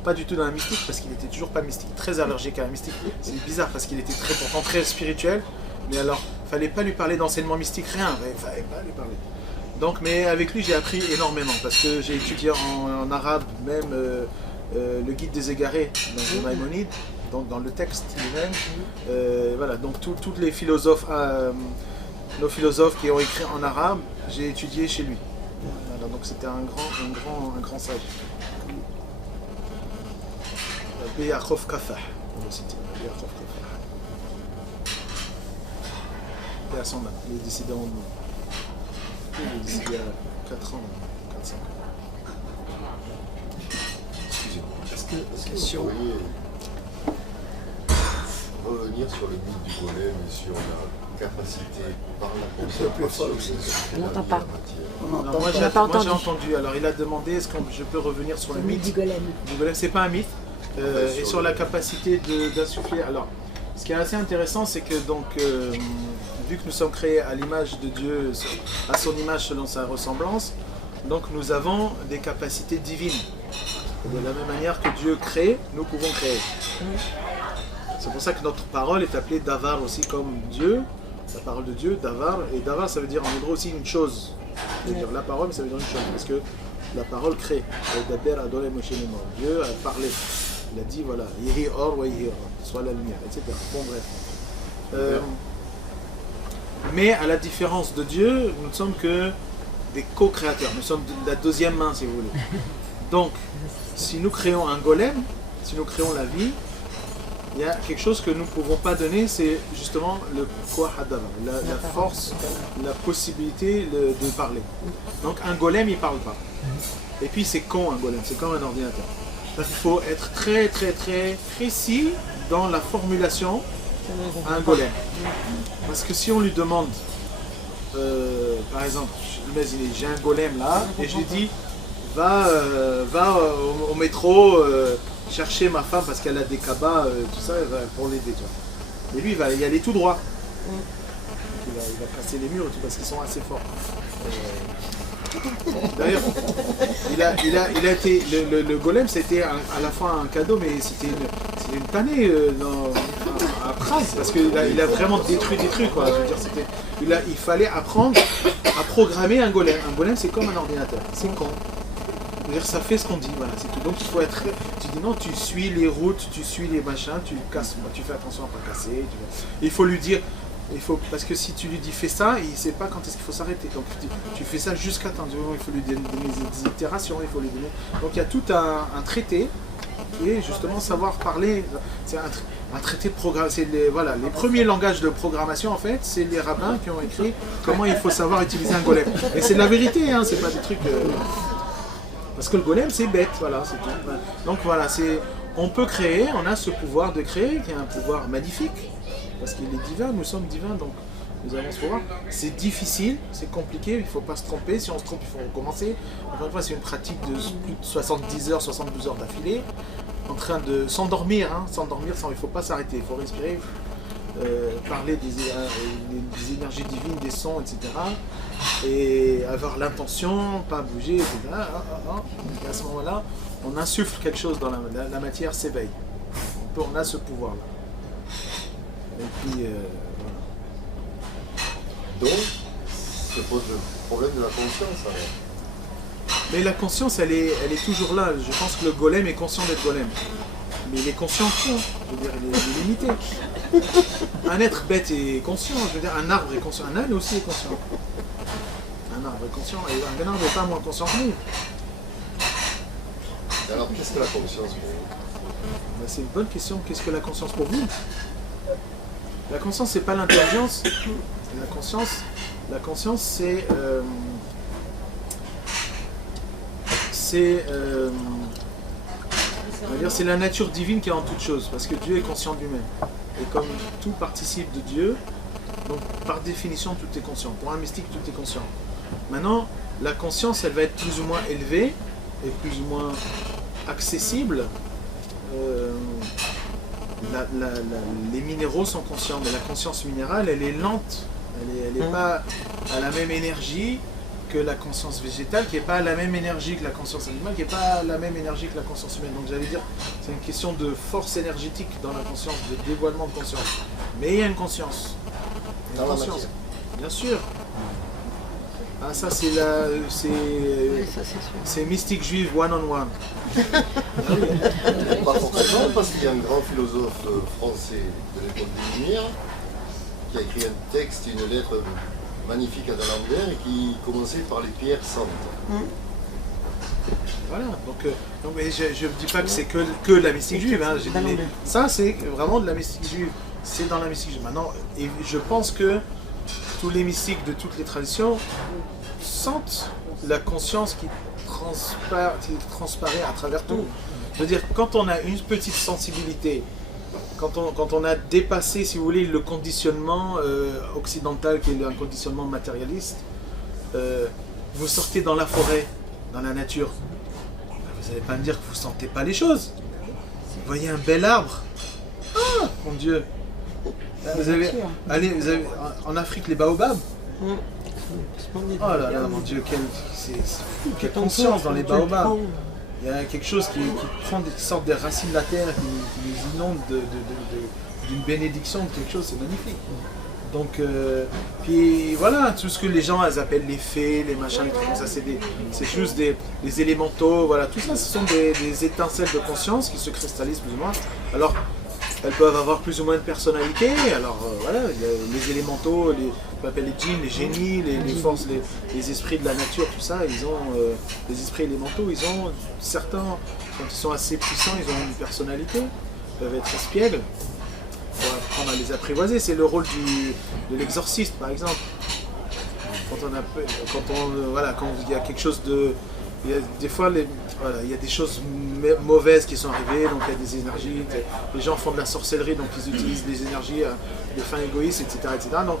pas du tout dans la mystique, parce qu'il était toujours pas mystique, très allergique à la mystique. C'est bizarre, parce qu'il était pourtant très spirituel, mais alors, fallait pas lui parler d'enseignement mystique, rien, fallait pas lui parler. Donc, mais avec lui, j'ai appris énormément, parce que j'ai étudié en arabe, même le guide des égarés, dans le Maïmonide, donc dans le texte lui-même. Voilà, donc tous les philosophes, nos philosophes qui ont écrit en arabe, j'ai étudié chez lui. Voilà, donc c'était un grand sage. Beyakov Kafah, on le cite. Beyakov Kafah. Et à son âme, il est décédé en nous. Il est décédé il y a 4 ans, 4-5 ans. Excusez-moi. Est-ce que Question. vous pourriez revenir sur le mythe du golem et sur la capacité par la concentration On n'entend pas. Non, moi j'ai entendu. Alors il a demandé est-ce que je peux revenir sur le mythe du golem. Du golem, c'est pas un mythe. Et sur la capacité d'insuffler. Alors, ce qui est assez intéressant, c'est que donc, vu que nous sommes créés à l'image de Dieu, à son image selon sa ressemblance, donc nous avons des capacités divines. De la même manière que Dieu crée, nous pouvons créer. C'est pour ça que notre parole est appelée Davar aussi comme Dieu, la parole de Dieu, Davar. Et Davar, ça veut dire en hébreu aussi une chose. Ça veut dire la parole, mais ça veut dire une chose. Parce que la parole crée. Dieu a parlé. Il a dit voilà, Yehi or wa yehi or, soit la lumière, etc. Bon bref. Mais à la différence de Dieu, nous ne sommes que des co-créateurs. Nous sommes de la deuxième main, si vous voulez. Donc, si nous créons un golem, si nous créons la vie, il y a quelque chose que nous ne pouvons pas donner, c'est justement le koah hadava, la force, la possibilité de parler. Donc un golem, il ne parle pas. Et puis c'est con un golem, c'est comme un ordinateur. Il faut être très précis dans la formulation à un golem. Parce que si on lui demande, par exemple, j'ai un golem là, et je lui dis, va au métro chercher ma femme parce qu'elle a des cabas, tout ça, pour l'aider. Et lui, il va y aller tout droit. Il va casser les murs et tout parce qu'ils sont assez forts. D'ailleurs, il a été, le golem, c'était à la fois un cadeau, mais c'était une tannée à Prague, parce qu'il a vraiment détruit des trucs, quoi. Je veux dire, il fallait apprendre à programmer un golem. Un golem, c'est comme un ordinateur, c'est con. C'est-à-dire, ça fait ce qu'on dit, voilà, c'est tout. Donc il faut être. Tu dis non, tu suis les routes, tu suis les machins, tu casses, tu fais attention à ne pas casser. Il faut lui dire. Parce que si tu lui dis fais ça, il ne sait pas quand est-ce qu'il faut s'arrêter. Donc tu fais ça jusqu'à temps. Il faut lui donner des itérations, il faut lui donner. Donc il y a tout un traité et justement savoir parler. C'est un traité de programme. C'est les premiers langages de programmation en fait. C'est les rabbins qui ont écrit comment il faut savoir utiliser un golem. Et c'est de la vérité, hein, c'est pas des trucs. Parce que le golem c'est bête, voilà, c'est tout. Donc voilà, on peut créer, on a ce pouvoir de créer qui est un pouvoir magnifique. Parce qu'il est divin, nous sommes divins, donc nous avons ce pouvoir. C'est difficile, c'est compliqué, il ne faut pas se tromper. Si on se trompe, il faut recommencer. Encore une fois, c'est une pratique de plus de 70 heures, 72 heures d'affilée, en train de s'endormir. S'endormir, il ne faut pas s'arrêter, il faut respirer, parler des énergies divines, des sons, etc. Et avoir l'intention, pas bouger, etc. Et à ce moment-là, on insuffle quelque chose dans la matière, s'éveille. On a ce pouvoir-là. Et puis, voilà. Donc, se pose le problème de la conscience alors. Mais la conscience, elle est toujours là. Je pense que le golem est conscient d'être golem. Mais il est conscient de tout. Je veux dire, il est limité. Un être bête est conscient. Je veux dire, un arbre est conscient. Un âne aussi est conscient. Un arbre est conscient. Et un arbre n'est pas moins conscient que nous. Alors, qu'est-ce que la conscience pour vous? C'est une bonne question. Qu'est-ce que la conscience pour vous? La conscience, c'est pas l'intelligence. La conscience, c'est la nature divine qui est en toute chose, parce que Dieu est conscient de lui-même. Et comme tout participe de Dieu, donc par définition, tout est conscient. Pour un mystique, tout est conscient. Maintenant, la conscience, elle va être plus ou moins élevée et plus ou moins accessible. Les minéraux sont conscients, mais la conscience minérale, elle est lente. Elle n'est pas à la même énergie que la conscience végétale, qui n'est pas la même énergie que la conscience animale, qui n'est pas la même énergie que la conscience humaine. Donc j'allais dire, c'est une question de force énergétique dans la conscience, de dévoilement de conscience. Mais il y a une conscience. Dans la matière. Bien sûr. Ah, ça c'est la... c'est mystique juive one-on-one. Pas forcément, parce qu'il y a un grand philosophe français de l'époque des Lumières qui a écrit un texte, une lettre magnifique à D'Alembert qui commençait par les pierres saintes. Voilà, donc mais je ne dis pas que c'est que la mystique juive. Hein. Ça c'est vraiment de la mystique juive. C'est dans la mystique juive. Maintenant, et je pense que tous les mystiques de toutes les traditions sentent la conscience qui transparaît à travers tout. Je veux dire, quand on a une petite sensibilité, quand on a dépassé, si vous voulez, le conditionnement occidental qui est un conditionnement matérialiste, vous sortez dans la forêt, dans la nature, vous n'allez pas me dire que vous ne sentez pas les choses. Vous voyez un bel arbre, ah mon Dieu. Vous avez en Afrique les baobabs. Oh là là, mon Dieu, quelle conscience dans les baobabs. Il y a quelque chose qui sort des racines de la terre, qui les inonde d'une bénédiction, de quelque chose, c'est magnifique. Donc, puis voilà, tout ce que les gens appellent les fées, les machins, les trucs comme ça, c'est juste des élémentaux, voilà, tout ça, ce sont des étincelles de conscience qui se cristallisent plus ou moins. Alors, elles peuvent avoir plus ou moins de personnalité, alors voilà, il y a les élémentaux, on appelle les djinns, les génies, les forces, les esprits de la nature, tout ça, ils ont, les esprits élémentaux, ils ont, certains, quand ils sont assez puissants, ils ont une personnalité, ils peuvent être espiègles, il faut apprendre à les apprivoiser, c'est le rôle de l'exorciste par exemple. Quand il y a quelque chose de... des fois, il y a des choses mauvaises qui sont arrivées, donc il y a des énergies, les gens font de la sorcellerie, donc ils utilisent des énergies de fins égoïstes, etc. Donc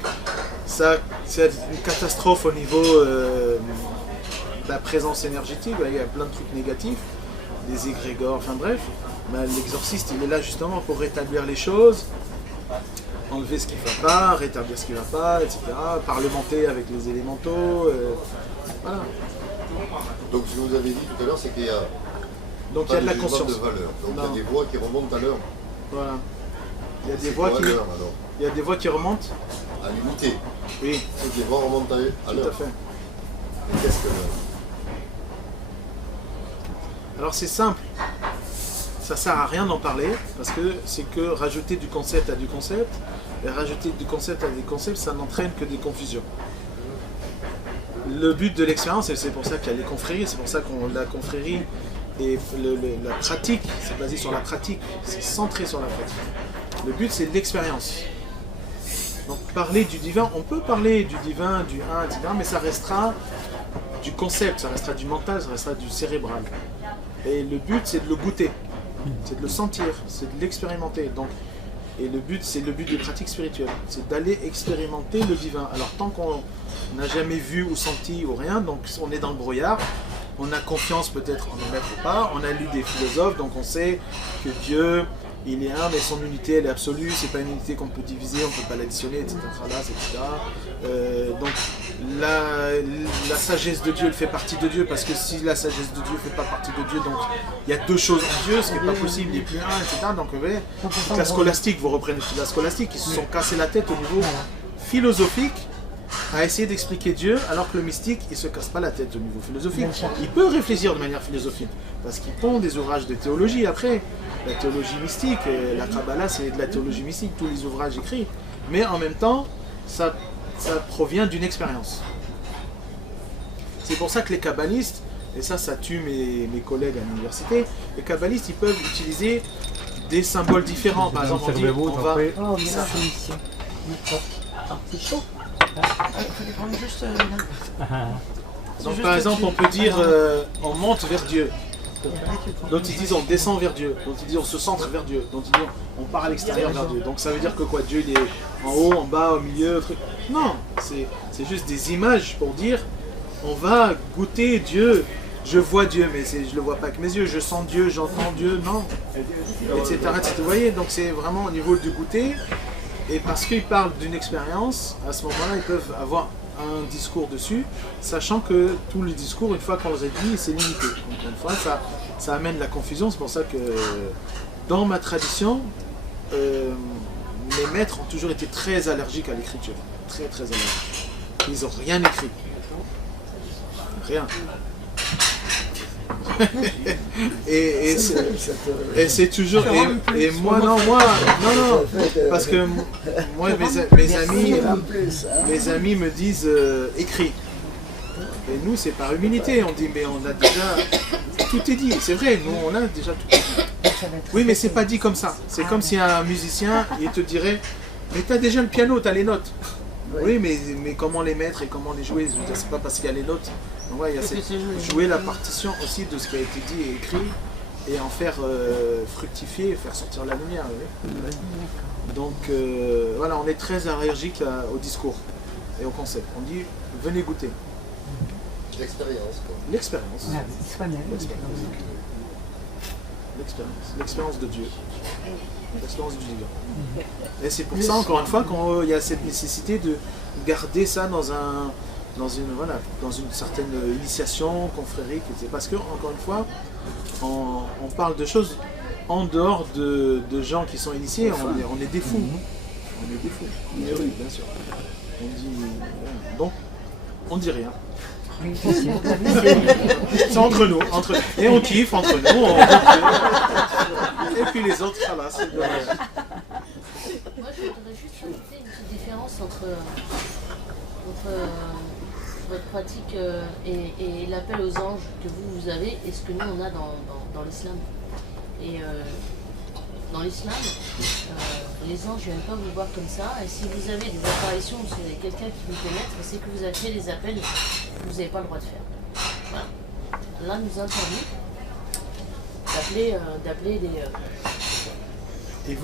ça, c'est une catastrophe au niveau de la présence énergétique, il y a plein de trucs négatifs, des égrégores, enfin bref. Mais l'exorciste, il est là justement pour rétablir les choses, enlever ce qui ne va pas, rétablir ce qui ne va pas, etc. Parlementer avec les élémentaux, voilà. Donc ce que vous avez dit tout à l'heure, c'est qu'il y a, donc, il y a de la conscience de valeur. Donc il y a des voix qui remontent à l'heure. Voilà. Il y a des voix qui... Il y a des voix qui remontent à l'unité. Oui. Et des voix remontent à l'heure. Tout à fait. Et qu'est-ce que l'heure? Alors c'est simple. Ça sert à rien d'en parler parce que c'est que rajouter du concept à du concept, et rajouter du concept à des concepts, ça n'entraîne que des confusions. Le but de l'expérience, et c'est pour ça qu'il y a les confréries, c'est pour ça qu'on la confrérie et la pratique, c'est basé sur la pratique, c'est centré sur la pratique. Le but c'est l'expérience. Donc parler du divin, on peut parler du divin, du 1, etc., mais ça restera du concept, ça restera du mental, ça restera du cérébral. Et le but c'est de le goûter, c'est de le sentir, c'est de l'expérimenter. Donc, et le but c'est le but des pratiques spirituelles, c'est d'aller expérimenter le divin. Alors tant qu'on n'a jamais vu ou senti ou rien, donc on est dans le brouillard, on a confiance peut-être en le mettre ou pas, on a lu des philosophes, donc on sait que Dieu, il est un, mais son unité elle est absolue, c'est pas une unité qu'on peut diviser, on ne peut pas l'additionner, etc. Donc la sagesse de Dieu, elle fait partie de Dieu, parce que si la sagesse de Dieu ne fait pas partie de Dieu, donc il y a deux choses en Dieu, ce qui n'est pas possible, il n'est plus un, etc. Donc toute la scolastique, vous reprenez toute la scolastique, ils se sont cassés la tête au niveau philosophique, à essayer d'expliquer Dieu, alors que le mystique, il ne se casse pas la tête au niveau philosophique. Il peut réfléchir de manière philosophique, parce qu'il pond des ouvrages de théologie après. La théologie mystique, la Kabbalah, c'est de la théologie mystique, tous les ouvrages écrits. Mais en même temps, ça provient d'une expérience. C'est pour ça que les kabbalistes, et ça tue mes collègues à l'université, les kabbalistes, ils peuvent utiliser des symboles différents. Par exemple, on dit, on va... Oh, mais là, c'est chaud. Il fallait prendre juste donc par exemple on peut dire on monte vers Dieu, d'autres ils disent on descend vers Dieu, d'autres ils disent on se centre vers Dieu, d'autres ils disent on part à l'extérieur vers Dieu. Donc ça veut dire que quoi, Dieu il est en haut, en bas, au milieu, truc. Non, c'est juste des images pour dire on va goûter Dieu. Je vois Dieu, mais je ne le vois pas avec mes yeux, je sens Dieu, j'entends Dieu, non, etc. Vous voyez, donc c'est vraiment au niveau du goûter. Et parce qu'ils parlent d'une expérience, à ce moment-là, ils peuvent avoir un discours dessus, sachant que tout le discours, une fois qu'on les a dit, c'est limité. Donc une fois, ça amène la confusion. C'est pour ça que dans ma tradition, les maîtres ont toujours été très allergiques à l'écriture. Très très allergiques. Ils n'ont rien écrit. Rien. et c'est toujours et moi non parce que moi mes amis me disent écris, et nous c'est par humilité, on dit mais on a déjà tout est dit, c'est vrai, nous on a déjà tout dit. Oui, mais c'est pas dit comme ça, c'est comme si un musicien il te dirait mais t'as déjà le piano, t'as les notes. Oui, mais comment les mettre et comment les jouer, je veux dire, c'est pas parce qu'il y a les notes. Donc, ouais, il y a jouer la partition aussi de ce qui a été dit et écrit et en faire fructifier, faire sortir la lumière. Oui. Donc voilà, on est très allergique au discours et au concept. On dit venez goûter. L'expérience, quoi. L'expérience. Soi-même. L'expérience de Dieu. L'expérience du divin. Et c'est pour ça, encore une fois, qu'il y a cette nécessité de garder ça dans une certaine initiation confrérique. Parce que, encore une fois, on parle de choses en dehors de gens qui sont initiés. On est des fous. On est des fous. Oui, bien sûr. Donc, on dit rien. C'est entre nous, et on kiffe entre nous, et puis les autres, ça va, c'est dommage. Moi je voudrais juste ajouter une petite différence entre votre pratique et l'appel aux anges que vous avez et ce que nous on a dans l'islam. Et dans l'islam, les anges ne viennent pas vous voir comme ça, et si vous avez des apparitions ou si vous avez quelqu'un qui vous pénètre, c'est que vous avez fait des appels que vous n'avez pas le droit de faire. Voilà. Là, nous interdit d'appeler des... Il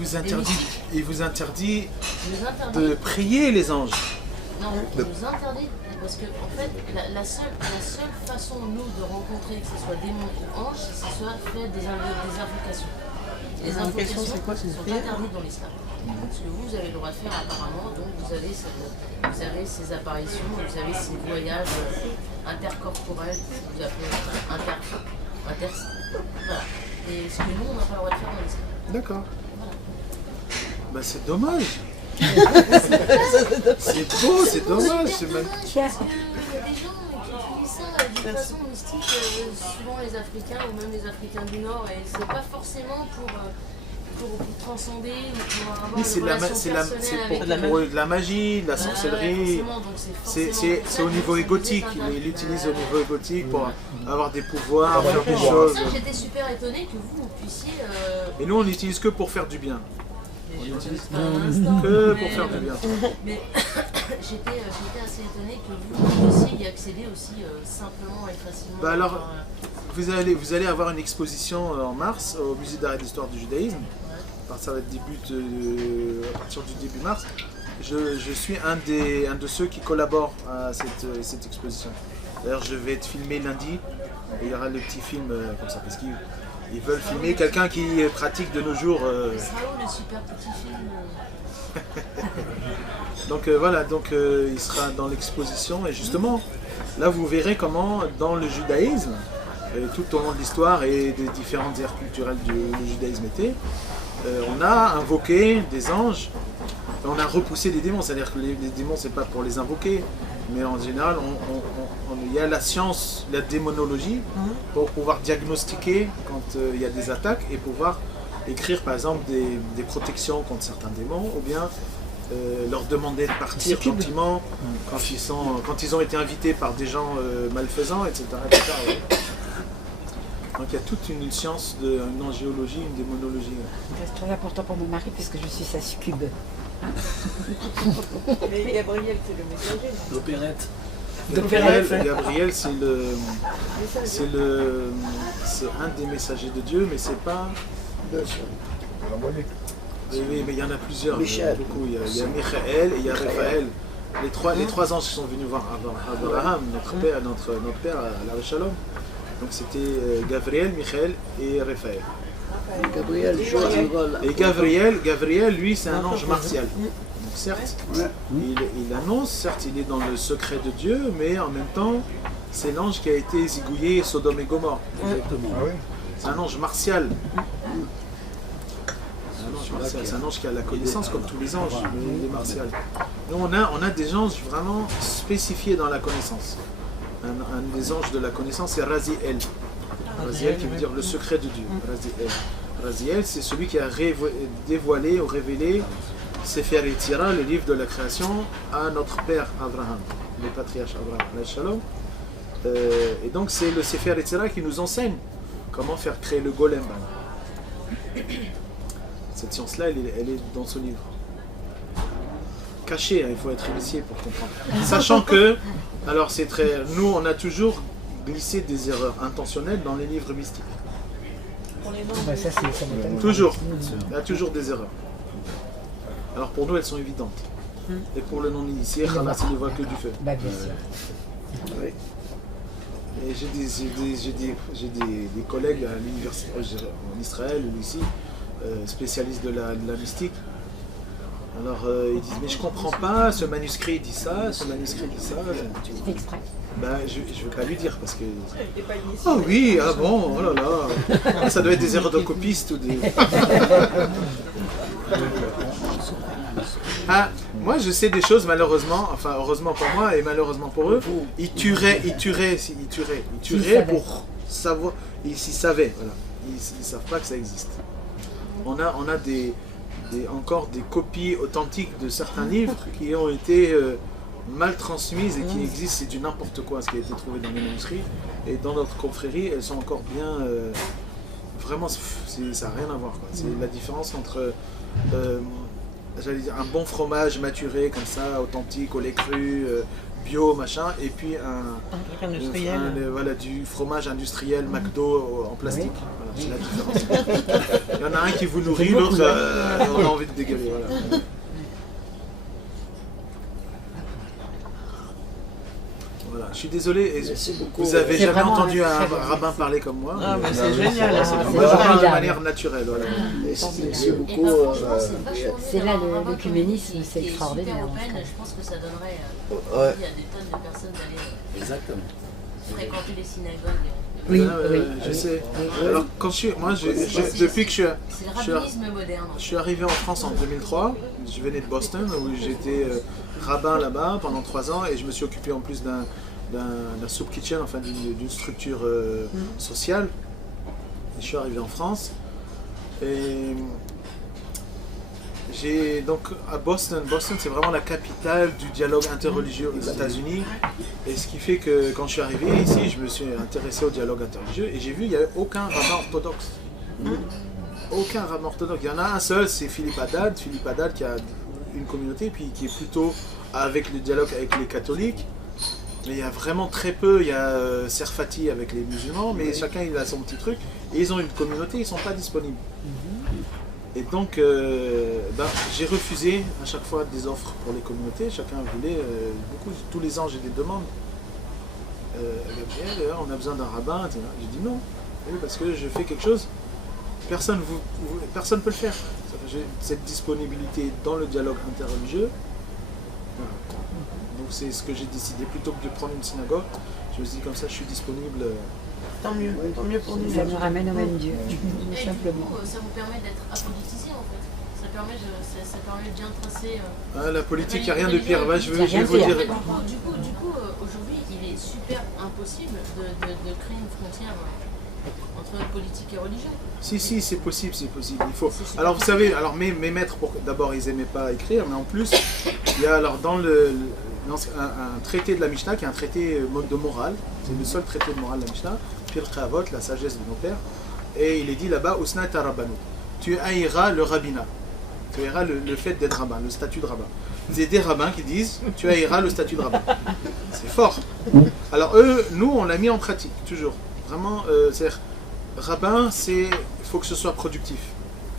vous interdit de prier les anges. Non, il nous interdit, parce que en fait, la seule façon, nous, de rencontrer, que ce soit démon ou ange, c'est que ce soit faire des invocations. Les invocations sont interdites dans l'islam. Ce que vous avez le droit de faire apparemment, donc vous avez ces apparitions, vous avez ces voyages intercorporels, vous appelez voilà. Et ce que nous, on n'a pas le droit de faire dans l'islam. D'accord. Voilà. Bah c'est dommage. C'est beau, c'est dommage. C'est même... Parce qu'il y a des gens qui utilisent ça d'une façon mystique, souvent les Africains ou même les Africains du Nord, et c'est pas forcément pour transcender ou pour avoir une relation personnelle avec pour de la magie, de la sorcellerie. C'est au niveau égotique, il l'utilise au niveau égotique pour avoir des pouvoirs, faire des choses. C'est pour ça que j'étais super étonnée que vous puissiez... Et nous on n'utilise que pour faire du bien. On n'utilise que pour faire du bien. Mais j'étais assez étonnée que vous puissiez y accéder aussi simplement et facilement. Bah alors, vous allez avoir une exposition en mars au musée d'art et d'histoire du judaïsme. Ça va être à partir du début mars. Je suis un de ceux qui collaborent à cette exposition. D'ailleurs, je vais être filmé lundi. Et il y aura le petit film comme ça, parce qu'ils veulent filmer quelqu'un qui pratique de nos jours. Il sera où le super petit film Donc voilà, il sera dans l'exposition. Et justement, là vous verrez comment dans le judaïsme, tout au long de l'histoire et des différentes aires culturelles du judaïsme était, on a invoqué des anges, on a repoussé des démons, c'est-à-dire que les démons c'est pas pour les invoquer, mais en général il y a la science, la démonologie, pour pouvoir diagnostiquer quand il y a des attaques et pouvoir écrire par exemple des protections contre certains démons, ou bien leur demander de partir gentiment quand ils ont été invités par des gens malfaisants, etc. Ouais. Donc il y a toute une science, une angéologie, une démonologie. C'est très important pour mon mari puisque je suis sa succube. Mais Gabriel, c'est le messager. L'opérette. Gabriel, c'est un des messagers de Dieu, mais c'est pas. Oui, mais il y en a plusieurs. Beaucoup. Il y a Michael et il y a Raphaël. Les trois anges qui sont venus voir Abraham, notre père à la Shalom. Donc c'était Gabriel, Michael et Raphaël. Gabriel joue un rôle. Et Gabriel, lui, c'est un ange martial. Donc certes, il annonce, certes, il est dans le secret de Dieu, mais en même temps, c'est l'ange qui a été zigouillé Sodome et Gomorrhe. Exactement. Ah oui. C'est un ange martial. C'est un ange qui a la connaissance comme tous les anges, mais il est martial. Nous, on a des anges vraiment spécifiés dans la connaissance. Un des anges de la connaissance, c'est Raziel. Raziel qui veut dire le secret de Dieu. Raziel. Raziel, c'est celui qui a dévoilé ou révélé Sefer Yetzira, le livre de la création, à notre père Abraham, le patriarche Abraham. Shalom. Et donc c'est le Sefer Yetzira qui nous enseigne comment faire créer le golem. Cette science-là, elle est dans ce livre. Caché, hein, il faut être initié pour comprendre. Sachant que, alors c'est très... Nous, on a toujours glissé des erreurs intentionnelles dans les livres mystiques. Toujours. Il y a toujours des erreurs. Alors pour nous, elles sont évidentes. Et pour le non-initié, Khalas, il ne voit que du feu. Bien sûr. Oui. Et j'ai des collègues à l'université en Israël ou ici, spécialistes de la mystique. Alors ils disent mais je comprends pas, ce manuscrit dit ça, ce manuscrit dit ça. Tu fais exprès. Ben je ne veux pas lui dire parce que. Ah oui, ah bon, oh là là. Ça doit être des erreurs de copistes ou des. Ah, moi je sais des choses malheureusement, enfin heureusement pour moi et malheureusement pour eux, ils tueraient pour savoir, s'ils savaient, voilà. Ils ne savent pas que ça existe. On a encore des copies authentiques de certains livres qui ont été mal transmises et qui existent, c'est du n'importe quoi ce qui a été trouvé dans les manuscrits. Et dans notre confrérie, elles sont encore bien... vraiment, ça n'a rien à voir, quoi. C'est la différence entre... j'allais dire un bon fromage maturé comme ça, authentique, au lait cru, bio, machin, et puis voilà, du fromage industriel McDo en plastique. Voilà, c'est la différence. Il y en a un qui vous nourrit, l'autre on a envie de dégueuler. Voilà. Voilà. Je suis désolé, vous avez jamais entendu un rabbin parler comme moi. Ah, mais c'est génial. Moi je parle de manière naturelle. Voilà. Merci beaucoup. C'est là l'œcuménisme, c'est extraordinaire. Je pense que ça donnerait il y a des tonnes de personnes d'aller fréquenter les synagogues. Oui, je sais. Alors quand depuis que c'est le rabbinisme moderne. Je suis arrivé en France en 2003. Je venais de Boston où j'étais rabbin là-bas pendant 3 ans et je me suis occupé en plus d'un soup kitchen, enfin d'une structure sociale. Et je suis arrivé en France et j'ai donc à Boston c'est vraiment la capitale du dialogue interreligieux aux États-Unis. Et ce qui fait que quand je suis arrivé ici, je me suis intéressé au dialogue interreligieux et j'ai vu qu'il n'y avait aucun rabbin orthodoxe. Aucun rabbin orthodoxe. Il y en a un seul, c'est Philippe Haddad. Philippe Haddad qui a une communauté puis qui est plutôt avec le dialogue avec les catholiques. Mais il y a vraiment très peu. Il y a Serfati avec les musulmans, mais chacun il a son petit truc. Et ils ont une communauté, ils ne sont pas disponibles. Et donc, j'ai refusé à chaque fois des offres pour les communautés. Chacun voulait, tous les ans j'ai des demandes. Gabriel, on a besoin d'un rabbin. J'ai dit non, parce que je fais quelque chose. Personne ne peut le faire. J'ai cette disponibilité dans le dialogue interreligieux. Voilà. Donc c'est ce que j'ai décidé. Plutôt que de prendre une synagogue, je me suis dit comme ça je suis disponible. Tant mieux pour nous. Ça nous ramène au même Dieu, simplement. Du coup, ça vous permet d'être apolitisé en fait. Ça permet de bien tracer. La politique, il n'y a rien de pire. Je vais vous dire. Du coup, aujourd'hui, il est super impossible de créer une frontière entre politique et religion. Si, c'est possible, c'est possible. Il faut. Alors vous savez, mes maîtres, d'abord ils n'aimaient pas écrire, mais en plus, il y a alors dans un traité de la Mishnah qui est un traité de morale. C'est le seul traité de morale de la Mishnah. Pirkei Avot, la sagesse de nos pères. Et il est dit là-bas, Usnat Rabbanut. Tu haïras le rabbinat. Tu haïras le fait d'être rabbin, le statut de rabbin. C'est des rabbins qui disent, tu haïras le statut de rabbin. C'est fort. Alors nous, on l'a mis en pratique, toujours. Vraiment, c'est-à-dire, rabbin, il faut que ce soit productif.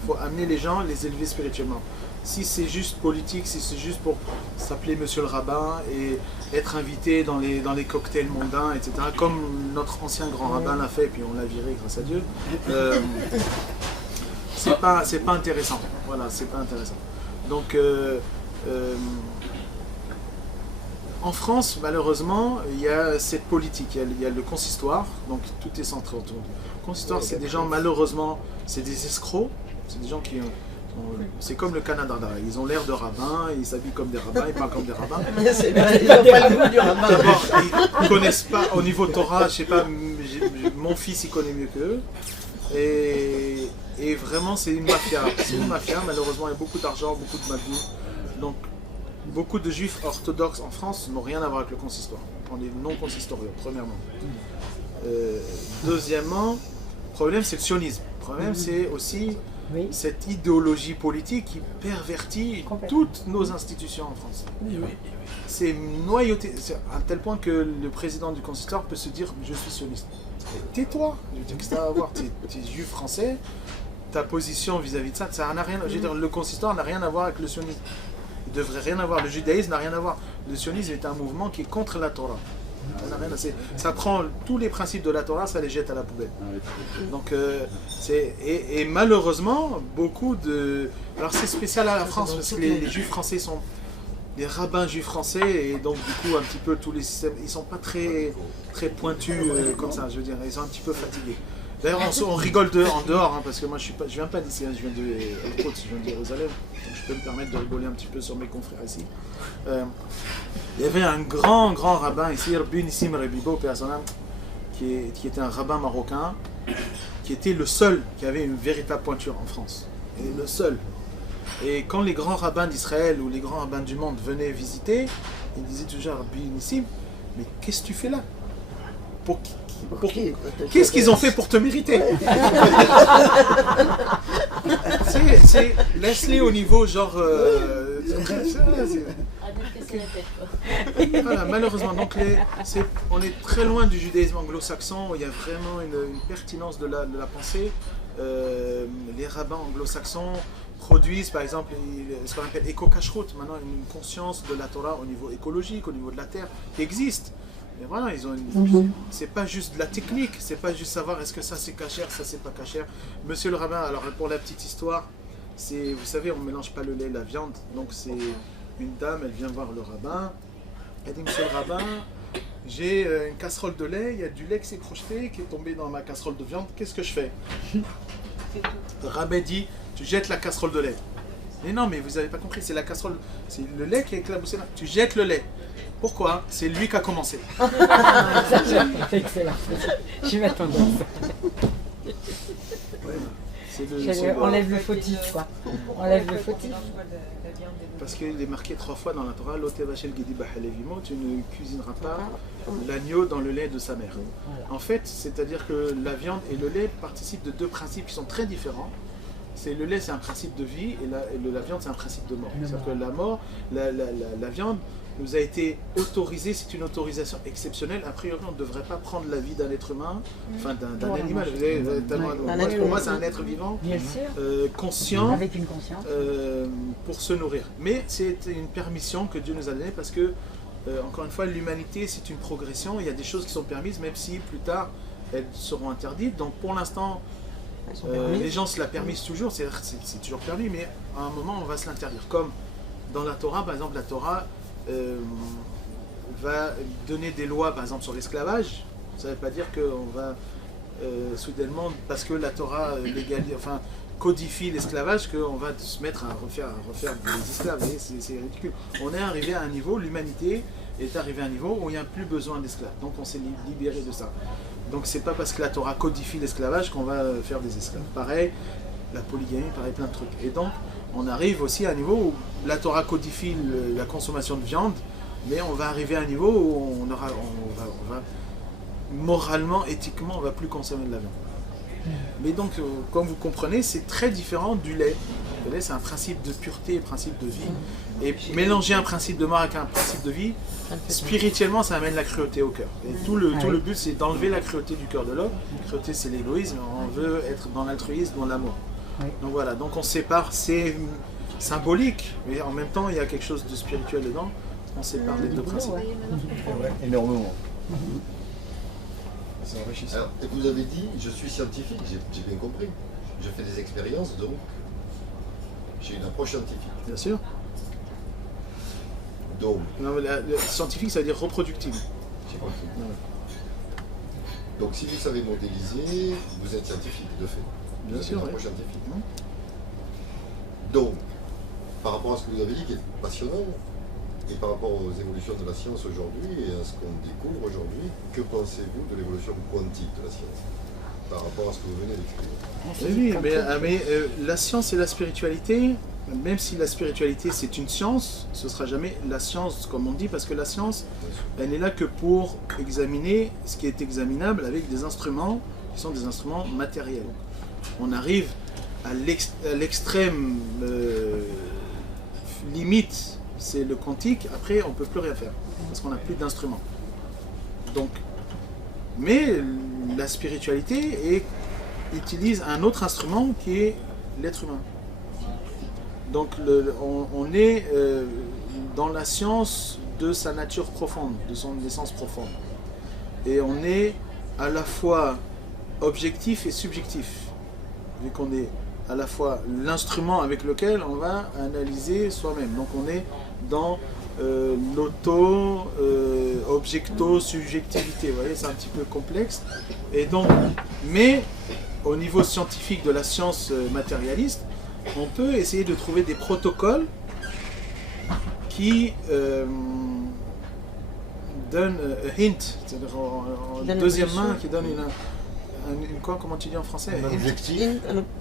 Il faut amener les gens, les élever spirituellement. Si c'est juste politique, si c'est juste pour s'appeler monsieur le rabbin et être invité dans les cocktails mondains, etc., comme notre ancien grand rabbin l'a fait, puis on l'a viré grâce à Dieu, c'est pas intéressant. Voilà, c'est pas intéressant. Donc, En France, malheureusement, il y a cette politique, il y a le consistoire, donc tout est centré autour du consistoire. C'est des gens, malheureusement, c'est des escrocs, c'est des gens qui c'est comme le Canada, ils ont l'air de rabbins, ils s'habillent comme des rabbins, ils parlent comme des rabbins. Ils n'ont pas le goût du rabbin. D'abord, ils ne connaissent pas, au niveau Torah, je sais pas, mon fils il connaît mieux qu'eux. Et vraiment, c'est une mafia. C'est une mafia, malheureusement, il y a beaucoup d'argent, beaucoup de magouilles. Donc, beaucoup de juifs orthodoxes en France n'ont rien à voir avec le consistoire. On est non consistoriaux, premièrement. Deuxièmement, le problème, c'est le sionisme. Le problème, c'est aussi cette idéologie politique qui pervertit toutes nos institutions en France. C'est noyauté, à tel point que le président du consistoire peut se dire « je suis sioniste ». Tais-toi, je veux dire, qu'est-ce que ça va avoir, tu es juif français, ta position vis-à-vis de ça, ça n'a rien, je veux dire, le consistoire n'a rien à voir avec le sionisme. Il ne devrait rien avoir, le judaïsme n'a rien à voir. Le sionisme est un mouvement qui est contre la Torah. Ça prend tous les principes de la Torah, ça les jette à la poubelle. Donc, et malheureusement, beaucoup de... Alors c'est spécial à la France, parce que les juifs français sont... Les rabbins juifs français, et donc du coup un petit peu tous les systèmes, ils sont pas très pointus comme ça, je veux dire, ils sont un petit peu fatigués. D'ailleurs on rigole en dehors, hein, parce que moi je viens pas d'ici, hein, je viens de Jérusalem, donc je peux me permettre de rigoler un petit peu sur mes confrères ici. Il y avait un grand rabbin ici, Rabbi Nissim Rebibo, Père Sonam, qui était un rabbin marocain, qui était le seul qui avait une véritable pointure en France, et le seul. Et quand les grands rabbins d'Israël ou les grands rabbins du monde venaient visiter, ils disaient toujours à Rabbi Nissim, mais qu'est-ce que tu fais là? Qu'est-ce qu'ils ont fait pour te mériter? Laisse-les au niveau genre... Voilà, malheureusement, donc on est très loin du judaïsme anglo-saxon, il y a vraiment une pertinence de la pensée. Les rabbins anglo-saxons produisent par exemple ce qu'on appelle éco-kashrut, maintenant une conscience de la Torah au niveau écologique, au niveau de la terre, qui existe. Mais voilà, ils ont c'est pas juste de la technique, c'est pas juste savoir est-ce que ça c'est cachère, ça c'est pas cachère. Monsieur le rabbin, alors pour la petite histoire, vous savez, on mélange pas le lait et la viande, donc c'est une dame, elle vient voir le rabbin, elle dit monsieur le rabbin, j'ai une casserole de lait, il y a du lait qui s'est projeté, qui est tombé dans ma casserole de viande, qu'est-ce que je fais? Le rabbin dit, tu jettes la casserole de lait. Mais non, mais vous n'avez pas compris, c'est la casserole, c'est le lait qui est éclaboussé là. Tu jettes le lait. Pourquoi? C'est lui qui a commencé. C'est excellent. Je m'attendais à ça. Enlève le fautif, quoi. Enlève le fautif. Parce qu'il est marqué 3 fois dans la Torah, tu ne cuisineras pas l'agneau dans le lait de sa mère. En fait, c'est-à-dire que la viande et le lait participent de 2 principes qui sont très différents. Le lait, c'est un principe de vie, et la viande, c'est un principe de mort. C'est-à-dire que la mort, la viande nous a été autorisée, c'est une autorisation exceptionnelle. A priori, on ne devrait pas prendre la vie d'un être humain, enfin d'un animal. Pour moi, c'est un être vivant, conscient, avec une conscience, pour se nourrir. Mais c'est une permission que Dieu nous a donnée parce que, encore une fois, l'humanité, c'est une progression. Il y a des choses qui sont permises, même si plus tard, elles seront interdites. Donc pour l'instant, les gens se la permisent toujours, c'est toujours permis, mais à un moment, on va se l'interdire. Comme dans la Torah, par exemple, la Torah va donner des lois, par exemple, sur l'esclavage. Ça ne veut pas dire qu'on va soudainement, parce que la Torah codifie l'esclavage, qu'on va se mettre à refaire des esclaves. C'est ridicule. On est arrivé à un niveau, l'humanité est arrivée à un niveau où il n'y a plus besoin d'esclaves. Donc on s'est libéré de ça. Donc c'est pas parce que la Torah codifie l'esclavage qu'on va faire des esclaves. Pareil, la polygamie, pareil, plein de trucs. Et donc on arrive aussi à un niveau où la Torah codifie la consommation de viande, mais on va arriver à un niveau où on va moralement, éthiquement, on ne va plus consommer de la viande. Mais donc, comme vous comprenez, c'est très différent du lait. Le lait, c'est un principe de pureté et principe de vie. Et mélanger un principe de mort avec un principe de vie, spirituellement, ça amène la cruauté au cœur. Et tout le but, c'est d'enlever la cruauté du cœur de l'homme. La cruauté, c'est l'égoïsme. On veut être dans l'altruisme, dans l'amour. Donc voilà, donc on sépare, c'est symbolique, mais en même temps, il y a quelque chose de spirituel dedans. On sépare les 2 principes. Énormément. Alors, et vous avez dit, je suis scientifique, j'ai bien compris. Je fais des expériences, donc j'ai une approche scientifique. Bien sûr. Donc, Non, mais le scientifique, ça veut dire reproductible. j'ai compris. Donc, si vous savez modéliser, vous êtes scientifique, de fait. Bien Vous avez sûr, une oui. approche scientifique. Donc, par rapport à ce que vous avez dit, qui est passionnant, et par rapport aux évolutions de la science aujourd'hui et à ce qu'on découvre aujourd'hui, que pensez-vous de l'évolution quantique de la science par rapport à ce que vous venez d'expliquer? Oui, mais la science et la spiritualité, même si la spiritualité c'est une science, ce sera jamais la science comme on dit, parce que la science, elle n'est là que pour examiner ce qui est examinable avec des instruments qui sont des instruments matériels. On arrive à l'extrême limite, c'est le quantique, après on ne peut plus rien faire, parce qu'on n'a plus d'instruments. Donc, mais la spiritualité utilise un autre instrument qui est l'être humain. Donc on est dans la science de sa nature profonde, de son essence profonde. Et on est à la fois objectif et subjectif, vu qu'on est à la fois l'instrument avec lequel on va analyser soi-même. Donc on est dans l'auto-objecto-subjectivité. Vous voyez, c'est un petit peu complexe. Et donc, mais au niveau scientifique de la science matérialiste, on peut essayer de trouver des protocoles qui donnent un hint, c'est-à-dire en deuxième main, qui donne une quoi, comment tu dis en français? Un objectif.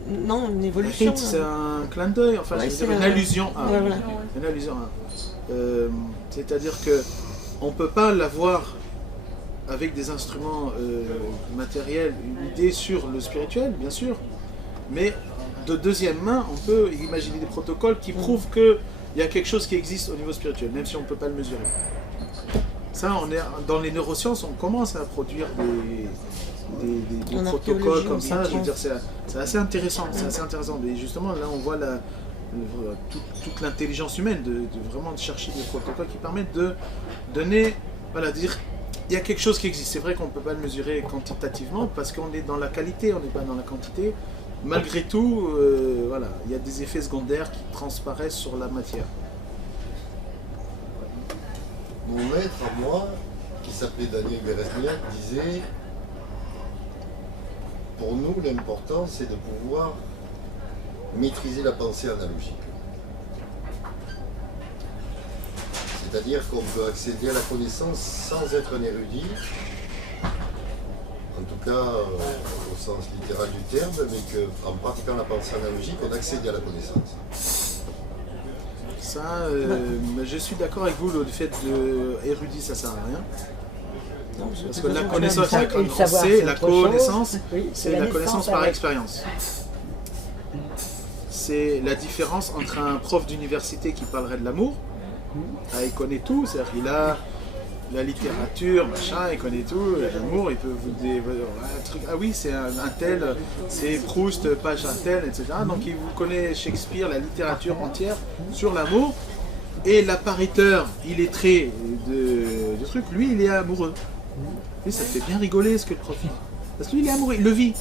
Non, une Un évolution. hint, c'est un clin d'œil, enfin, Ouais, je veux dire, c'est une un- allusion à. Ouais, voilà. Une allusion à. C'est-à-dire que on peut pas l'avoir avec des instruments matériels, une idée sur le spirituel, bien sûr, mais de deuxième main, on peut imaginer des protocoles qui prouvent qu'il y a quelque chose qui existe au niveau spirituel, même si on ne peut pas le mesurer. Ça, on est dans les neurosciences, on commence à produire des En protocoles archéologie, comme on ça. Je veux apprend. dire, c'est assez intéressant. C'est assez intéressant. Et justement, là, on voit toute l'intelligence humaine de vraiment chercher des protocoles qui permettent de donner, voilà, de dire il y a quelque chose qui existe. C'est vrai qu'on ne peut pas le mesurer quantitativement parce qu'on est dans la qualité, on n'est pas dans la quantité. Malgré tout, voilà, il y a des effets secondaires qui transparaissent sur la matière. Mon maître à moi, qui s'appelait Daniel Beresniak, disait pour nous, l'important, c'est de pouvoir maîtriser la pensée analogique. C'est-à-dire qu'on peut accéder à la connaissance sans être un érudit, en tout cas au sens littéral du terme, mais qu'en pratiquant la pensée analogique, on accède à la connaissance. Ça, je suis d'accord avec vous, le fait de érudit, ça sert à rien. Non, Parce que la connaissance, Et le savoir, c'est c'est la autre chose. connaissance, Oui, c'est la la connaissance naissance par avec. expérience. C'est la différence entre un prof d'université qui parlerait de l'amour, il connaît tout, c'est-à-dire qu'il a la littérature, machin, il connaît tout, l'amour, il peut vous dire un truc, ah oui, c'est un tel, c'est Proust, page un tel, etc. Donc il vous connaît Shakespeare, la littérature entière sur l'amour, et l'appariteur illettré du truc, lui, il est amoureux. Et ça fait bien rigoler ce que le prof dit. Parce que lui, il est amoureux, il le vit.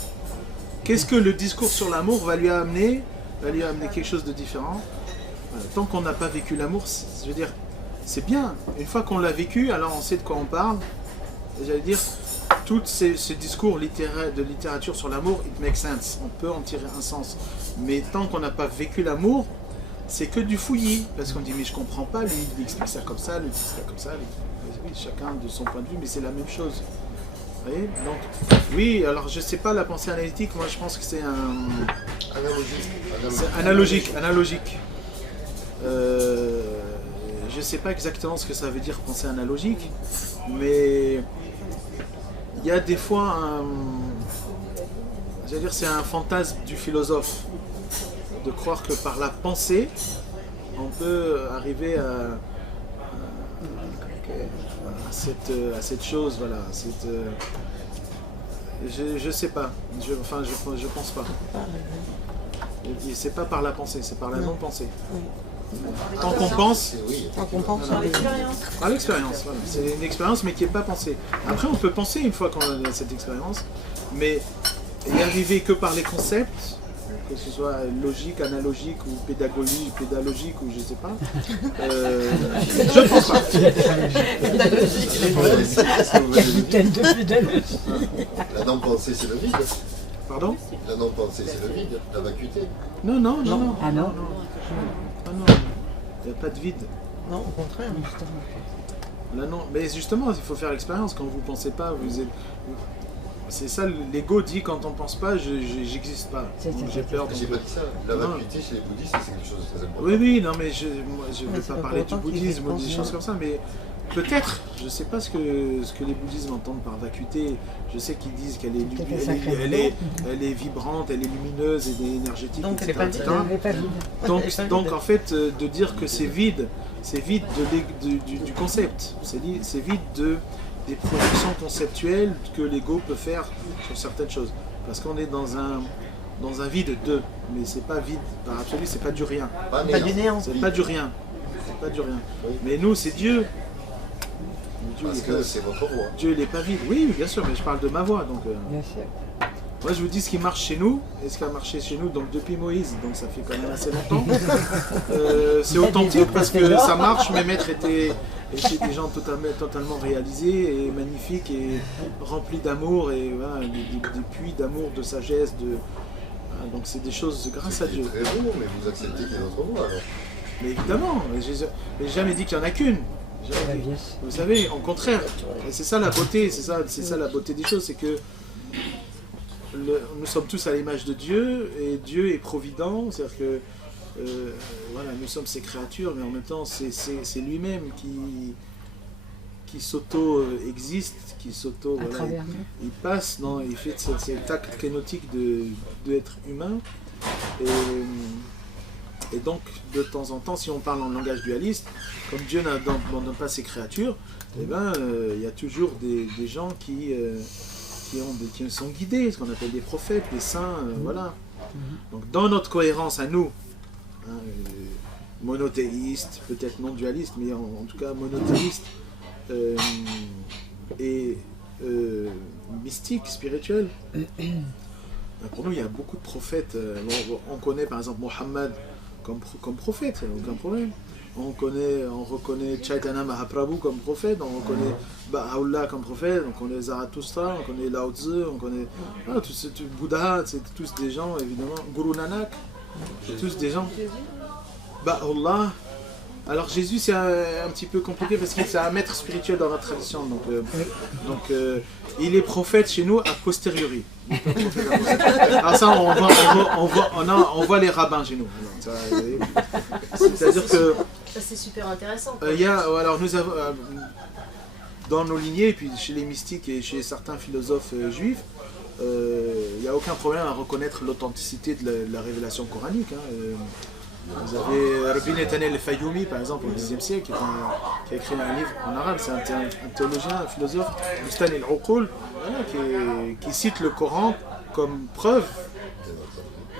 Qu'est-ce que le discours sur l'amour va lui amener? Va lui amener quelque chose de différent. Voilà. Tant qu'on n'a pas vécu l'amour, je veux dire, c'est bien. Une fois qu'on l'a vécu, alors on sait de quoi on parle. Et j'allais dire, tous ces discours de littérature sur l'amour, it makes sense. On peut en tirer un sens. Mais tant qu'on n'a pas vécu l'amour, c'est que du fouillis. Parce qu'on dit, mais je comprends pas, lui, il explique ça comme ça, lui, il explique ça comme ça. Oui, chacun de son point de vue, mais c'est la même chose. Vous voyez? Donc, oui, alors je sais pas, la pensée analytique, moi je pense que c'est un... C'est analogique. Je sais pas exactement ce que ça veut dire pensée analogique, mais il y a des fois j'allais dire, c'est un fantasme du philosophe de croire que par la pensée, on peut arriver à cette chose, voilà. Je sais pas, je pense pas. C'est pas par la pensée, c'est par la non-pensée. Tant qu'on pense, Tant qu'on pense Par l'expérience. par l'expérience, voilà. C'est une expérience mais qui n'est pas pensée. Après on peut penser une fois qu'on a cette expérience, mais y arriver que par les concepts, que ce soit logique, analogique ou pédagogique ou je sais pas. Je ne pense pas. Capitaine de pédagogie. La non-pensée, c'est le vide. Pardon? La non-pensée, c'est le vide, la vacuité. Non, non, non, non. Ah non. Ah non, il n'y a pas de vide. Non, au contraire. Là non, mais justement, il faut faire l'expérience. Quand vous pensez pas, vous êtes... C'est ça, l'ego dit quand on pense pas, j'existe pas. Donc, j'ai peur. J'ai Donc... pas dit ça. La vacuité chez les bouddhistes, c'est quelque chose de très important. Oui, oui, non, mais je ne vais c'est pas pas parler pour du autant qu'ils bouddhisme ou des pensent choses comme ça, mais peut-être, je ne sais pas ce que les bouddhismes entendent par vacuité. Je sais qu'ils disent qu'elle est, elle est vibrante, elle est lumineuse, elle est énergétique, Donc, elle est etc. pas etc. Elle n'est pas vide. Donc en fait, de dire que c'est vide du concept, c'est vide des projections conceptuelles que l'ego peut faire sur certaines choses. Parce qu'on est dans un vide de, mais c'est pas vide par absolu, c'est pas du rien. Pas Pas du néant. C'est pas du rien. C'est pas du rien. Oui. Mais nous, c'est Dieu. Dieu, Parce il est que pas- c'est votre voix. Dieu, il n'est pas vide. Oui, bien sûr, mais je parle de ma voix. Donc, Bien sûr. moi, je vous dis ce qui marche chez nous, et ce qui a marché chez nous donc, depuis Moïse, donc ça fait quand même assez longtemps. C'est authentique parce que ça marche. Mes maîtres étaient des gens totalement réalisés et magnifiques et remplis d'amour et voilà, des puits d'amour, de sagesse. Voilà, donc c'est des choses grâce à C'est Dieu. très beau, mais vous acceptez qu'il y ait votre voix alors. Mais évidemment, j'ai jamais dit qu'il n'y en a qu'une. Jamais dit. Bien sûr. Vous savez, au contraire, et c'est ça la beauté, c'est ça la beauté des choses, c'est que nous sommes tous à l'image de Dieu et Dieu est provident, c'est-à-dire que voilà, nous sommes ses créatures, mais en même temps c'est lui-même qui s'auto-existe, qui s'auto... À Voilà, travers nous. il passe, il fait cet acte kénotique d'être humain. Et donc, de temps en temps, si on parle en langage dualiste, comme Dieu n'abandonne pas ses créatures, eh ben, il y a toujours des gens qui sont guidés, ce qu'on appelle des prophètes, des saints, voilà. Donc, dans notre cohérence à nous, hein, monothéiste, peut-être non dualiste, mais en tout cas monothéiste et mystique, spirituel. Pour nous, il y a beaucoup de prophètes. On connaît par exemple Mohammed comme prophète, il n'y a aucun problème. On reconnaît Chaitanya Mahaprabhu comme prophète, on reconnaît Baha'u'llah comme prophète, on connaît Zarathustra, on connaît Lao Tzu, on connaît Bouddha, c'est tous des gens évidemment. Guru Nanak, c'est tous des gens. Baha'u'llah. Alors Jésus c'est un petit peu compliqué parce que c'est un maître spirituel dans notre tradition, donc il est prophète chez nous a posteriori. Alors ça on voit les rabbins chez nous. C'est-à-dire que Ça, c'est super intéressant. alors nous avons dans nos lignées et puis chez les mystiques et chez certains philosophes juifs, il n'y a aucun problème à reconnaître l'authenticité de la révélation coranique. Vous avez Rabbi Netanel el-Fayoumi, par exemple, au Xe siècle, qui a écrit un livre en arabe, c'est un théologien, un philosophe, Bustan el-Uqul, qui cite le Coran comme preuve,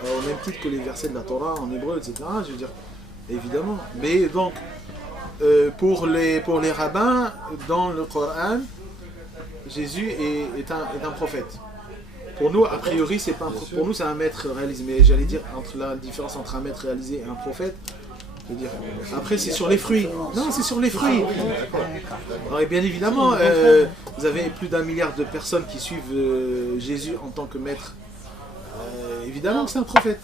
au même titre que les versets de la Torah en hébreu, etc. Je veux dire, évidemment. Mais donc, pour les rabbins, dans le Coran, Jésus est un prophète. Pour nous, a priori, c'est pas pour nous, c'est un maître réalisé. Mais j'allais dire, entre la différence entre un maître réalisé et un prophète, je veux dire, après, c'est sur les fruits. Non, c'est sur les fruits. Alors, et bien évidemment, vous avez plus d'1 milliard de personnes qui suivent Jésus en tant que maître. Évidemment que c'est un prophète.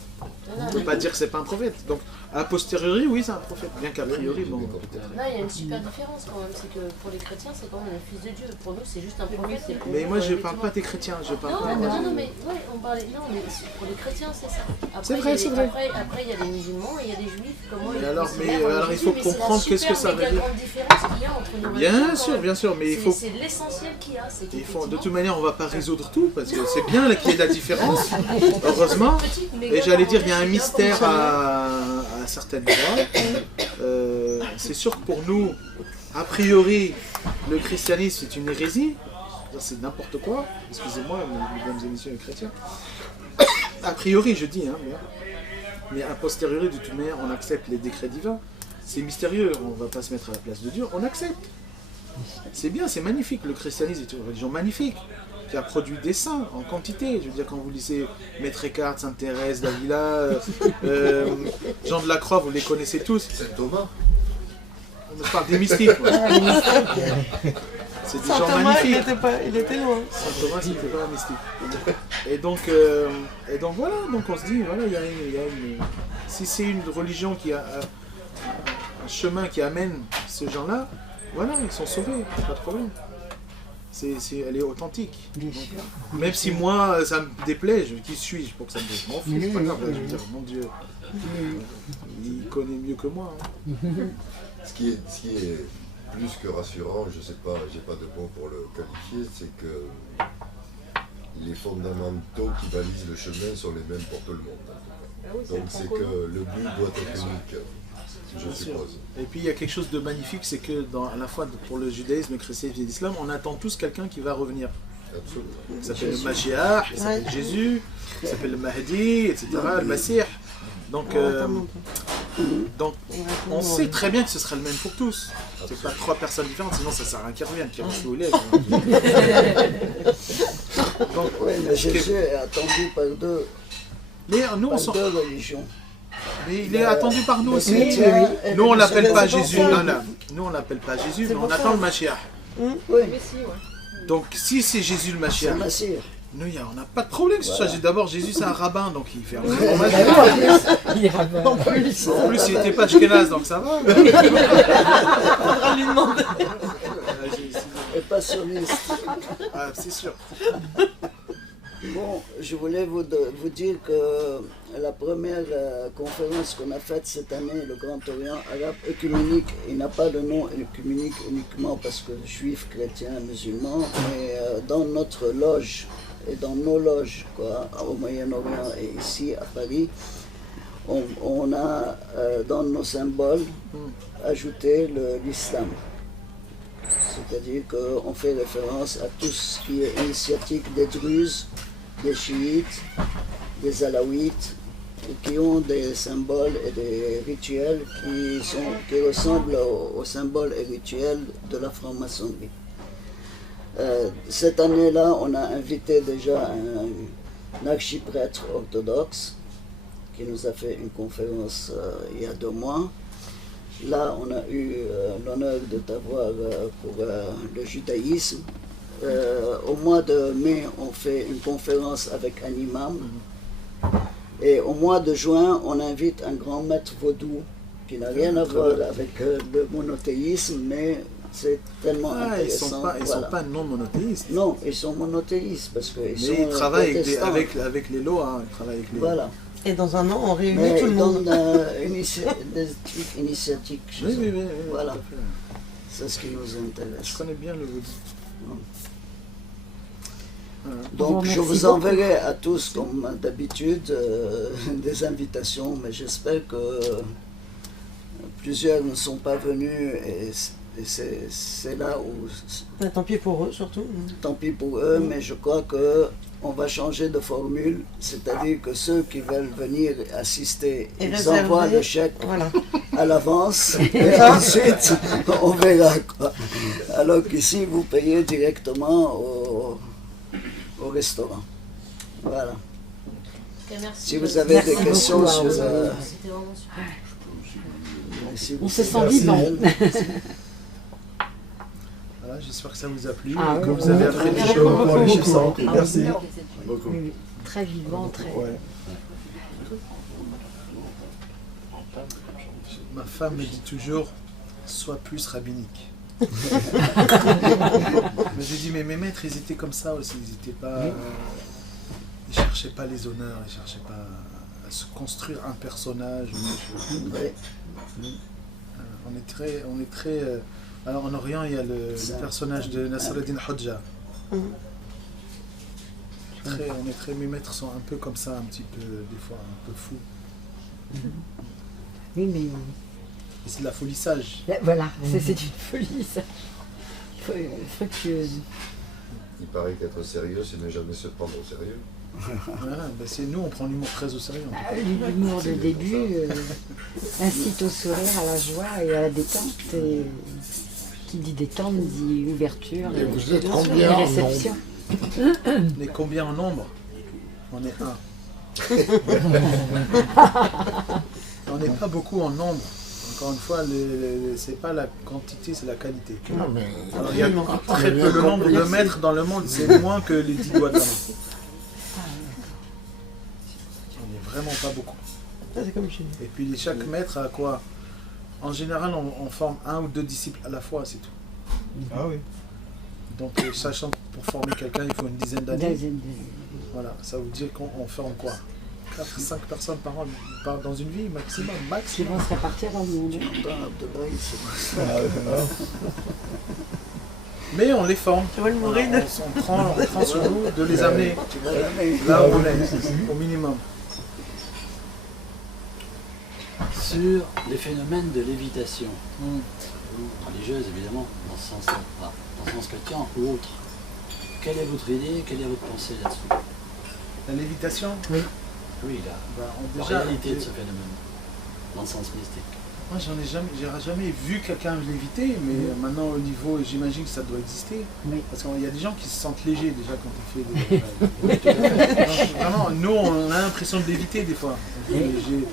On ne peut pas dire que c'est pas un prophète. Donc, a posteriori, oui, c'est un prophète. Bien qu'à priori, bon, peut-être. Là, il y a une super différence quand même, c'est que pour les chrétiens, c'est quand même un fils de Dieu. Pour nous, c'est juste un prophète. Mais moi, je parle pas des chrétiens. Je parle pas. Non, mais ouais, on parlait. Non, mais pour les chrétiens, c'est ça. Après, C'est vrai, c'est vrai. Après, il y a les musulmans et il y a les juifs. Comment ils alors, considèrent alors, il faut Jésus, comprendre mais qu'est-ce que ça veut c'est la dire. grande différence qu'il y a entre nos religions, Bien sûr, mais il faut. C'est l'essentiel qu'il y a. C'est De toute manière, on va pas résoudre tout parce que c'est bien là qu'il y ait de la différence, heureusement. Et j'allais dire, il y a un mystère à certaines fois. C'est sûr que pour nous, a priori, le christianisme c'est une hérésie. C'est n'importe quoi. Excusez-moi, mesdames et messieurs les chrétiens. A priori, je dis, hein, mais a posteriori, de toute manière, on accepte les décrets divins. C'est mystérieux, on va pas se mettre à la place de Dieu, on accepte. C'est bien, c'est magnifique, le christianisme est une religion magnifique. qui a produit des saints en quantité. Je veux dire, quand vous lisez Maître Eckhart, Sainte Thérèse d'Avila, Jean de la Croix, vous les connaissez tous. C'est Thomas. Je parle des mystiques. Ouais. C'est des Saint gens Thomas, magnifiques. il était loin. Saint Thomas, c'était pas un mystique. Et donc voilà, donc on se dit, voilà, il y a une... Si c'est une religion qui a un chemin qui amène ces gens-là, voilà, ils sont sauvés, pas de problème. Elle est authentique. Bien sûr. Même si moi, ça me déplaît, qui suis-je pour que ça me déplaise? M'en fous, c'est pas grave, je veux dire, mon Dieu, il connaît mieux que moi. Hein. Ce qui est plus que rassurant, je ne sais pas, j'ai pas de mots pour le qualifier, c'est que les fondamentaux qui balisent le chemin sont les mêmes pour tout le monde. Donc c'est que le but doit être unique, je suppose. Et puis il y a quelque chose de magnifique, c'est que à la fois pour le judaïsme, le christianisme et l'islam, on attend tous quelqu'un qui va revenir. Absolument. Il s'appelle le Mashiach, il s'appelle Jésus, il s'appelle le Mahdi, etc., le Masih. Donc on sait très bien que ce sera le même pour tous. C'est pas trois personnes différentes, sinon ça sert à rien qu'ils reviennent, qu'ils restent où il est. Donc, oui, mais Jésus est attendu par deux religions. Mais il est attendu par nous aussi. Nous on l'appelle pas Jésus. Nous on l'appelle pas Jésus, mais on attend le Mashiach. Oui. Donc si c'est Jésus le Mashiach, nous, on n'a pas de problème que ce soit Jésus. D'abord, Jésus c'est un rabbin, donc il fait un grand Mashiach. Il est rabbin. En plus, il n'était pas ashkénaze, donc ça va. On va lui demander. Et passionniste. Ah, c'est sûr. Bon, je voulais vous dire que la première conférence qu'on a faite cette année, le Grand Orient Arabe Œcuménique, il n'a pas de nom œcuménique uniquement parce que juifs, chrétiens, musulmans, mais dans notre loge et dans nos loges au Moyen-Orient et ici à Paris, on a dans nos symboles ajouté l'islam. C'est-à-dire qu'on fait référence à tout ce qui est initiatique des Druzes, des chiites, des alaouites, qui ont des symboles et des rituels qui ressemblent aux symboles et rituels de la franc-maçonnerie. Cette année-là, on a invité déjà un archiprêtre orthodoxe qui nous a fait une conférence il y a 2 mois. Là, on a eu l'honneur de t'avoir pour le judaïsme. Au mois de mai, on fait une conférence avec un imam. Et au mois de juin, on invite un grand maître vaudou qui n'a rien à voir avec le monothéisme, mais c'est tellement intéressant. Ils ne sont pas non monothéistes. Non, ils sont monothéistes parce qu'ils sont ils travaillent avec les lois. Hein, ils travaillent avec les... Voilà. Et dans un an, on réunit tout le monde. Des trucs initiatiques. Oui. Voilà. C'est ce qui nous intéresse. Je connais bien le vaudou. Donc je vous enverrai à tous, comme d'habitude, des invitations, mais j'espère que plusieurs ne sont pas venus et c'est là où... Tant pis pour eux, surtout. Tant pis pour eux, mais je crois qu'on va changer de formule, c'est-à-dire que ceux qui veulent venir assister, ils envoient le chèque à l'avance, et ensuite on verra quoi. Alors qu'ici, vous payez directement au restaurant. Voilà. Si vous avez des questions sur... C'était vraiment super. On se sent vivant. Voilà, j'espère que ça vous a plu, que vous avez appris des choses. Merci. Beaucoup. Oui, très vivant, très... Ouais. Ma femme me dit toujours, sois plus rabbinique. Mais j'ai dit, mais mes maîtres, ils étaient comme ça aussi, ils étaient pas... Ils cherchaient pas les honneurs, ils cherchaient pas à se construire un personnage. On est très... Alors en Orient, il y a le personnage de Nasr al-Din Hodja. Mes maîtres sont un peu comme ça, un petit peu, des fois, un peu fous. Oui, mais... C'est de la folie sage. Voilà, c'est une folie, ça. Fructueuse. Il paraît qu'être sérieux, c'est ne jamais se prendre au sérieux. Voilà, nous, on prend l'humour très au sérieux. L'humour de début incite au sourire, à la joie et à la détente. Et qui dit détente dit ouverture Et vous êtes et combien en réception. nombre? On est combien en nombre? On est un. On n'est pas beaucoup en nombre. Encore une fois, c'est pas la quantité, c'est la qualité. Alors, il y a très peu le nombre de maîtres dans le monde, c'est moins que les 10 doigts de la main. On n'est vraiment pas beaucoup. C'est comme chez nous. Et puis chaque maître a quoi? En général, on forme 1 ou 2 disciples à la fois, c'est tout. Ah oui. Donc, sachant que pour former quelqu'un, il faut une dizaine d'années. Voilà, ça veut dire qu'on forme quoi? 4-5 personnes par an dans une vie, maximum, Qui vont se répartir dans le monde. Mais on les forme. Tu vois le Voilà, Mouride? on prend sur nous de les amener là où on est, au minimum. Sur les phénomènes de lévitation, ou religieuse évidemment, dans ce sens-là, pas dans ce sens chrétien ou autre. Quelle est votre idée, quelle est votre pensée là-dessus? La lévitation? Oui, la déjà, réalité de ce phénomène, dans le sens mystique. Moi, j'ai jamais vu quelqu'un léviter, mais maintenant au niveau, j'imagine que ça doit exister. Parce qu'il y a des gens qui se sentent légers déjà quand on fait des... Donc, vraiment, nous, on a l'impression de léviter des fois. J'ai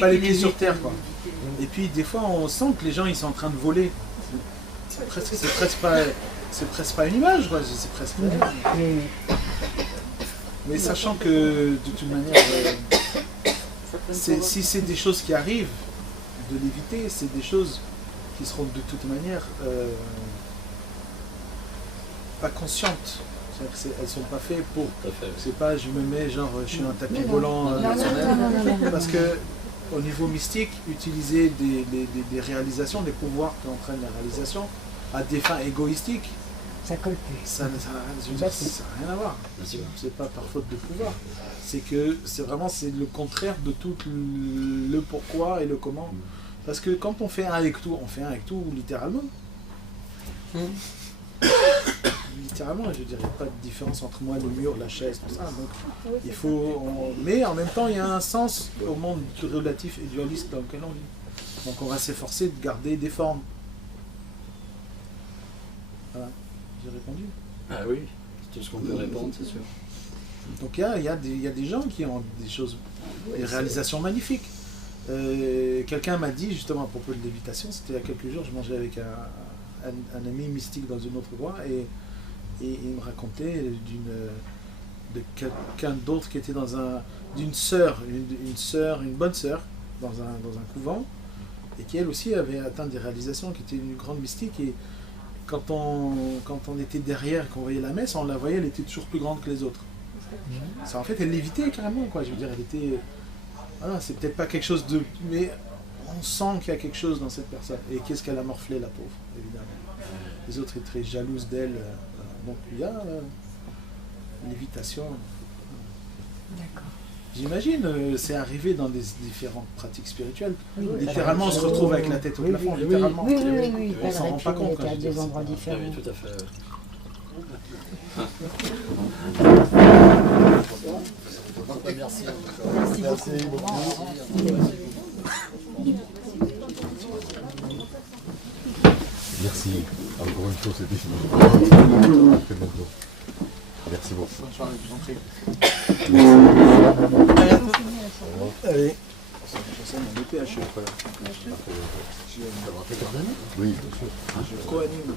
pas les pieds sur terre, quoi. Et puis des fois, on sent que les gens, ils sont en train de voler. C'est presque pas une image, quoi. C'est presque... Mais sachant que, de toute manière, si c'est des choses qui arrivent, de l'éviter, c'est des choses qui seront de toute manière pas conscientes. Elles sont pas faites pour. C'est pas je me mets genre je suis un tapis volant parce que au niveau mystique, utiliser des réalisations, des pouvoirs qui entraînent la réalisation à des fins égoïstiques. Ça colle plus. Ça n'a rien à voir. C'est pas par faute de pouvoir. C'est que c'est le contraire de tout le pourquoi et le comment. Parce que quand on fait un avec tout, on fait un avec tout littéralement. Littéralement, je veux dire, il n'y a pas de différence entre moi, le mur, la chaise, tout ça. Donc, il faut. Mais en même temps, il y a un sens au monde relatif et dualiste dans lequel on vit. Donc on va s'efforcer de garder des formes. Voilà. J'ai répondu. Ah oui, c'est tout ce qu'on peut répondre, c'est sûr. Donc il y a des gens qui ont des choses, des réalisations magnifiques. Quelqu'un m'a dit justement à propos de lévitation, c'était il y a quelques jours, je mangeais avec un ami mystique dans une autre voie et il me racontait de quelqu'un d'autre qui était d'une sœur, une bonne sœur dans un couvent et qui elle aussi avait atteint des réalisations, qui était une grande mystique et quand on était derrière, qu'on voyait la messe, on la voyait, elle était toujours plus grande que les autres. Ça, en fait, elle lévitait carrément, quoi. Je veux dire, elle était... Voilà, c'est peut-être pas quelque chose de... Mais on sent qu'il y a quelque chose dans cette personne. Et qu'est-ce qu'elle a morflé, la pauvre, évidemment. Les autres étaient très jalouses d'elle. Donc, il y a lévitation. D'accord. J'imagine, c'est arrivé dans des différentes pratiques spirituelles. Littéralement, on se retrouve avec la tête au plafond, littéralement. Oui. On s'en rend pas compte. À des endroits différents. Oui, tout à fait. Merci. Merci beaucoup. Merci. Encore une fois, c'était fini. Merci beaucoup. Bonne soirée, je vous en prie. Allez. C'est mon DPHE. Oui, bien sûr. Je co-anime.